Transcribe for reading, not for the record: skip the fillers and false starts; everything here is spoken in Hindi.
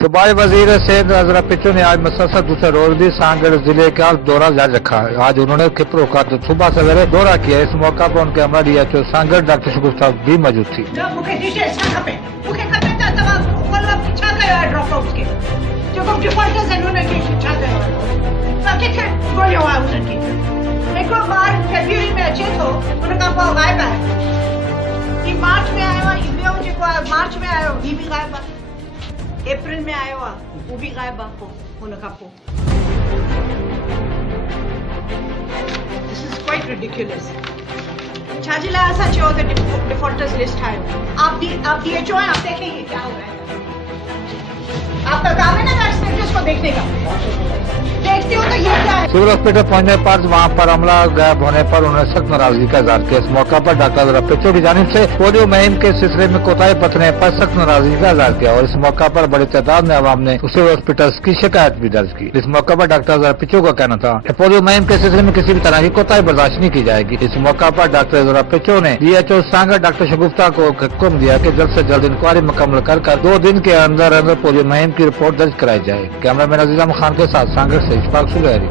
सूबाई वजीर सेहत अजरा पिचो ने आज मुसलसल दूसरे रोज भी सांगड़ जिले का दौरा जारी रखा है। आज उन्होंने खिपरो का तो सुबह सवेरे दौरा किया। इस मौका पर उनके अमला डीएचओ सांगड़ डॉक्टर शगुफ्ता भी मौजूद थी। मार्च में आयो ही भी गायब आहे, अप्रैल में आयो आहे वो भी गायब आहे। हुन खां पोइ दिस इज क्वाइट रिडिकुलस। छाजे लाइ असां चयो त डिफॉल्टर्स लिस्ट आयो। आप डीएचओ हैं, आप देखें ये क्या हो रहा है। आपका काम है ना एक्सपेक्टर्स को देखने का, देखते हो तो ये क्या है। सिविल हॉस्पिटल पहुंचने पर वहां पर अमला गायब होने पर उन्होंने सख्त नाराजगी का इजहार किया। इस मौका पर डॉक्टर रफीचो की जानिब से पोलियो मुहिम के सिलसिले में कोताही बरतने पर सख्त नाराजगी का इजहार किया और इस मौका पर बड़ी तादाद में अवाम ने सिविल हॉस्पिटल की शिकायत भी दर्ज की। इस मौका पर डॉक्टर रफीचो का कहना था कि पोलियो मुहिम के सिलसिले में किसी भी तरह की कोताही बर्दाश्त नहीं की जाएगी। इस मौका पर डॉक्टर रफीचो ने डीएचओ सांगड़ डॉक्टर शगुफ्ता को हुक्म दिया कि जल्द से जल्द इंक्वायरी मुकम्मल कर 2 दिन के अंदर पोलियो मुहिम की रिपोर्ट दर्ज कराई जाए। कैमरा मैन अजीज अहमद खान के साथ सांगड़ से इशफाक सुलहरी।